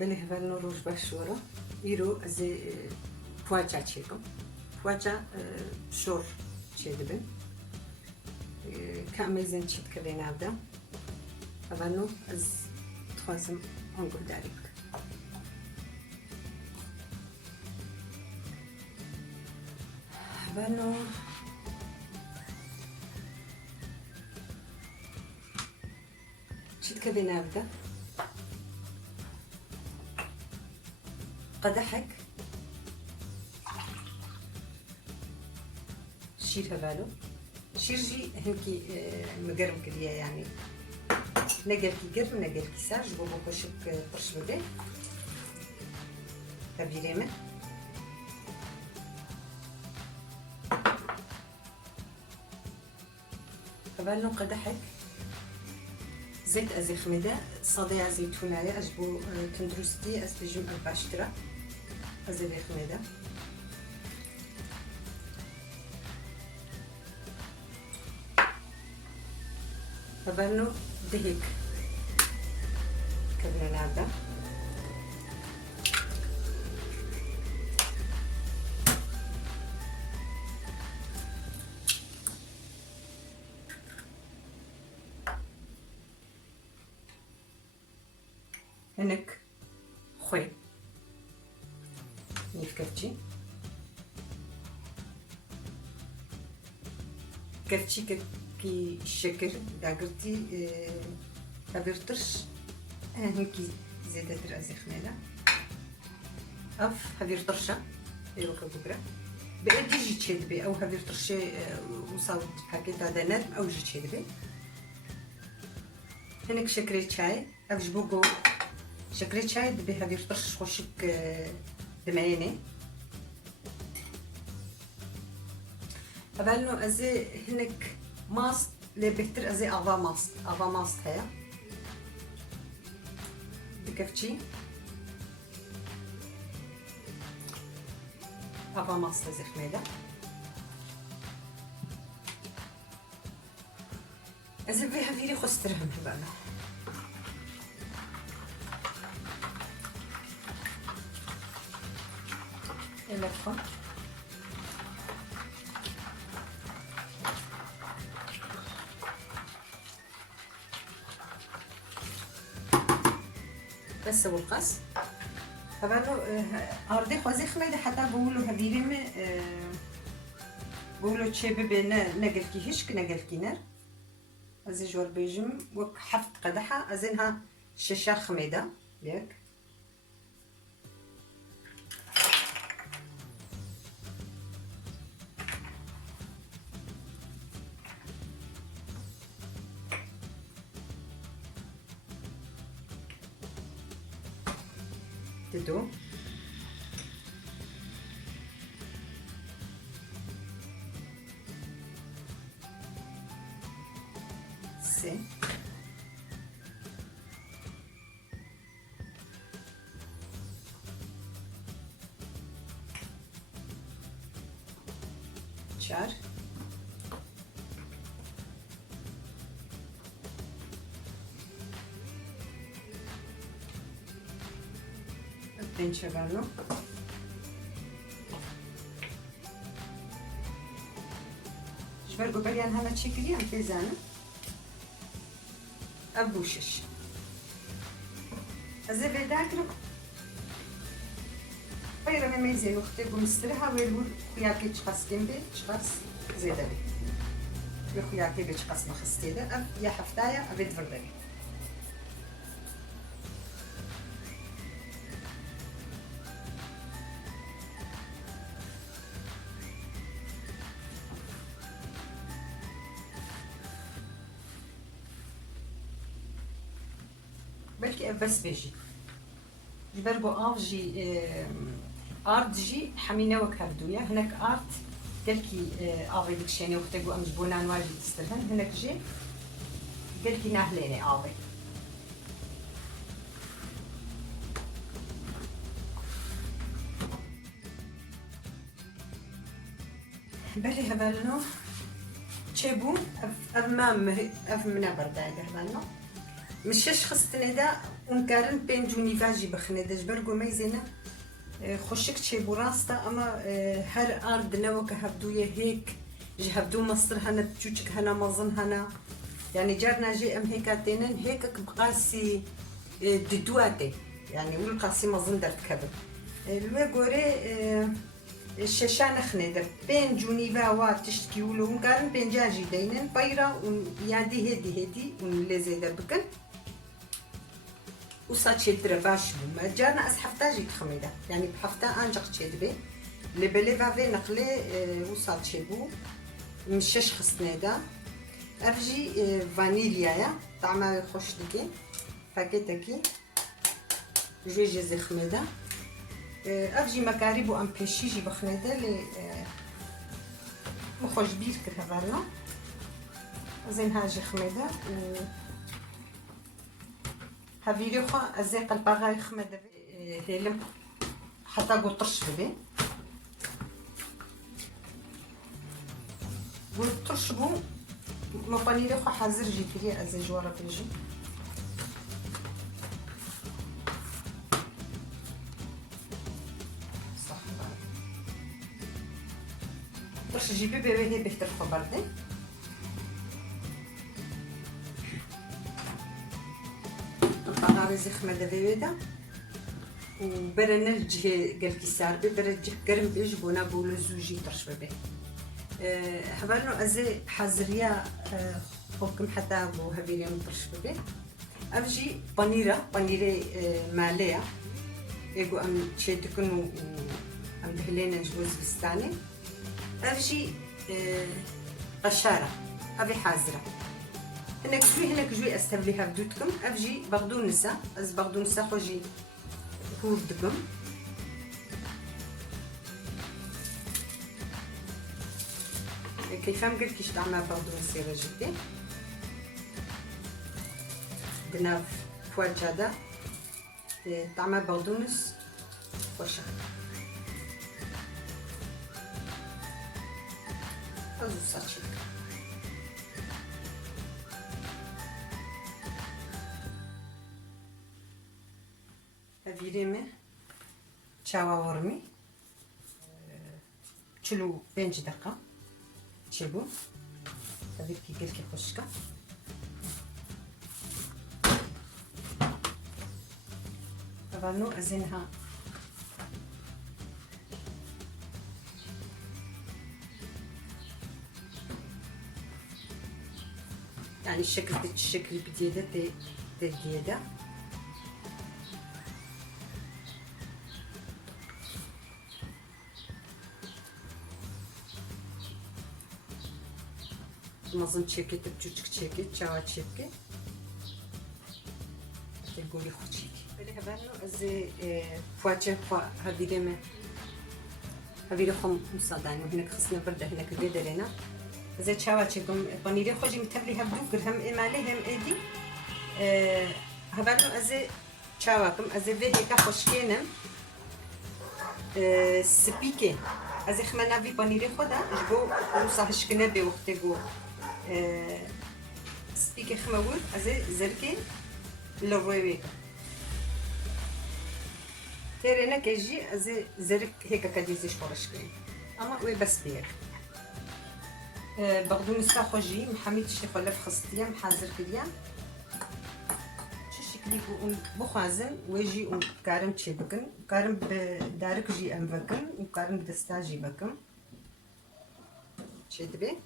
بله هفلنو روش باشورا ایرو از پواچا چیکم پواچا شور چیده بین کامیزن چیت کردن عبدا هفلنو از تخوازم آنگو داری هفلنو چیت کردن عبدا قدحك شير هبالو شيرجي هنكي مقرم كديا يعني نقل كي قرم نقل كي ساج بوبو كشك برش بدي تبيريمه هبالو قدحك زيت ازي خميده صديع زيتون عليه اجبو تندرستي اسبجم الباشترا ازي خميده فبنو دهيك كبنا نعدا هناك خوي نيف كفتشي كي الشكر داقرتي هبيرترش هنكي زيادة درازي خميلة اف هبيرترشا يروكا بكرة بقدي جي تشيد بي او هبيرترشي وصاوت باكيت هذا نادم او جي تشيد بي هناك شكري شاي افجبوكو شكري شاي دبي هبيرترش خوشك دمعيني هبالنو ازي هناك ماست لبكتر ازي افا ماست هيا بكفتشي افا ماست ازي خميدة ازي بيها فيري خسترهم هبالنو يلا فون بس والقص فبانو أرضي خوازي خميدة حتى بقولوا هبيرم بقولوا تشيبي بينا نقل كي هشك نقل كي نار أزي جوار بيجم وك حفت قدحة أزينها شاشة خميدة ياك تدو سي چار بنشغله شبر قبريان هلا تشكلي عم تزانه ابوشش ازي بداكلو غير ما يزين اختي بمسترها ويقول خوياكي تشخص جنبي تشخص زيدا بي خوياكي بتشخص ما خستيده يا حفتايا ابي تفرغي بلكي بس بيجي جبربو افجي ارت جي حمينا وكردويا هناك ارت قالكي افي دكشيني وختقو ام جبونا نواجي تسترهن هناك جي قالكي ناهليني افي بلي هبالنو تشيبو اف منا برداي هبالنو مشش خستني دا ونكارن بين جوني فاجي بخني دا جبرقو ميزنا خوشك تشي براستا اما هر ارد نوك هبدوية هيك جهبدو مصر هنا بتشوشك هنا مظن هنا يعني جارنا جي ام هيكاتينن هيك بقاسي ددواتي يعني والقاسي مظن درت كبر الوي غوري الشاشان خنيدر بين جونيفا وات تشتكي ولو كان بين جاجي دينن بايرا ويادي هدي ونلزي دربكن وصاتشي درباش ما جارنا اسحفتاجي خميده يعني بحفتا انجق تشدبي لبلي فافي نقلي وصاتشي بو مشش خصنيدا افجي فانيليا يا طعمها خوش دكي باكيتكي جوجي زي خميده افجي مكاريبو ام بيشيجي بخنيده لي مخوش بير كرهبالنا زين هاجي خميده و هافيريو خا ازيق الباغاي خميده هيلم حتى قطرش ببي قطرش بو مبانيريو خا حازر جي كريا ازي جوارا بيجي باش جيبي بيبي هي بيختار خبردي البقرة زخمة دابا وبرنا الجه قال كي ساربي برجع قرم بيجبونا بولو زوجي طرش ببي حبالنو ازي حازريا خوكم حتى ابو هبيلي مطرش ببي افجي بانيري ماليه يقو ام تشيتكن و ام دهلينا جوز بستاني افجي قشاره افي حازره هناك جوي استبليها بدوتكم افجي بغدونسه از بغدونسه خوجي هودكم كيفام قلت كيش تعمل بغدونسه رجيتي بناف فواجادا تعمل بغدونس وشا أزو ساتشي هفيريمي تشاوا ورمي تشلو 5 دقة تشيبو هذيك كي قلت كي خوشكا طبعا ازينها يعني الشكل بديدة ديدة مازن تشيكي تبجوجك تشيكي تشاوا تشيكي تقولي خوتشيكي بلي هبانو ازي فواتشي فوا هذي هذي خم مصاداني هناك خصنا برده هناك بيدرينا زي تشاوا تشيكم بانيري خوجي متبلي هبدو كرهم امالي هم ايدي هبانو ازي تشاواكم ازي فيديكا خوشكينم سبيكي ازي خمنا في بانيري خودا جبو وصاحش كنا بي وقتي جو سبيكي خمول ازي زركي للرويوي تيرينا كيجي ازي زرك هيك كديزي شورشكين اما وي بس بيك بغدونس خوجي محمد شي خلف خصتيا محازر كديا شكلي بخازن ويجي وكارم تشيبكن كارم بدارك جي امبكن وكارم بدستاجي بكم تشدبي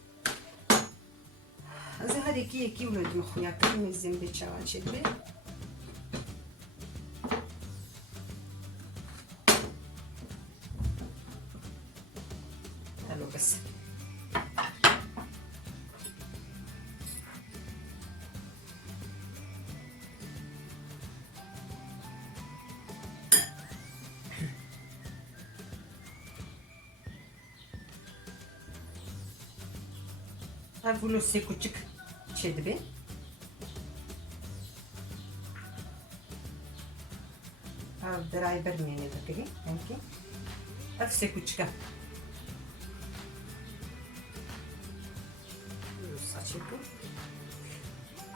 ازي هذه كي ولد مخويا كم مزين بتشاوا تشدبي حلو بس هاكولو سيكوتشك تشدبي دراي برميني بكري ممكن هاك سيكوتشكا ساتشيكو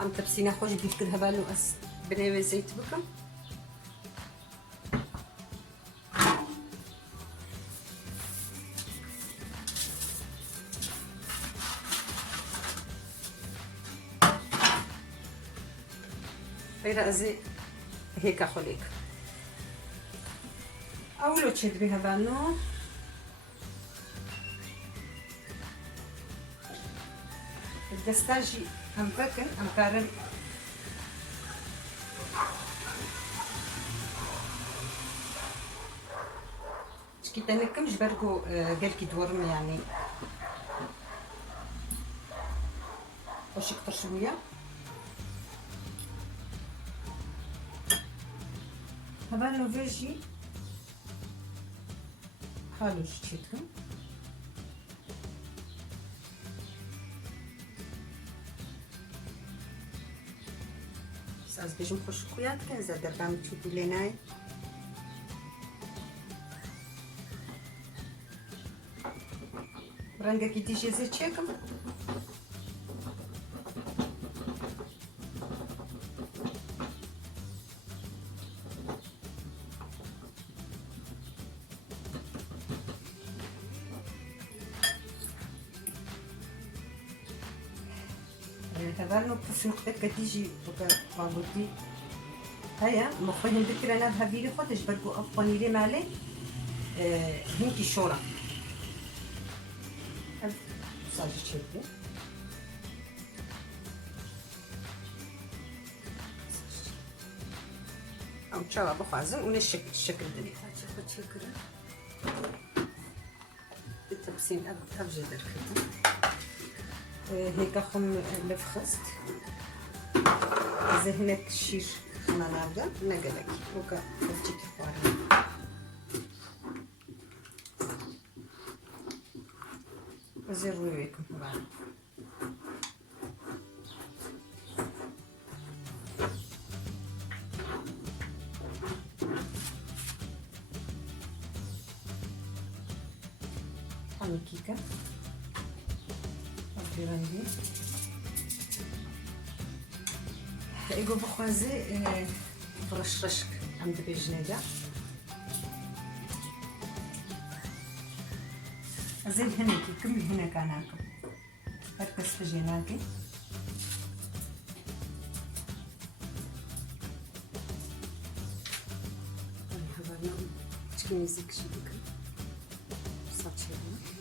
ام تبسينا خوش بيفكر هبالو اس بنيوي زيت بكم غير ازي هيك خليك اولو تشد بها بانو الدستاجي ام فكن ام كارن كي تنكم جبركو قال كي دورم يعني واش يكثر شويه هبالو فيجي حالو شتيتكم ساز بيجم خوش خويات كان زاد دربام تشوفوا ليناي رنگا كي تيجي زيت شيكم هذا بس نقطة تيجي بقى بابوتي هيا مخهم بكرة أنا بهبيلي خدش برجو أفضل لي مالي هنكي شورى صار شيء أو تشوا بخازن ونشكل الشكل دني تاخد شكل التبسيم أبجد الخدمة هيك خم لفخست زهنك شيش خنانابدا نقلك وكا فرجيك خواري وزيروا بيكم بعد حامي كيكة رندي ايغو بخوازي فرشرشك عند بيجنيدا زين هناكي كمل هنا كاناكم هركز في جيناكي هبالنا تكنيزك شي بكم صات شي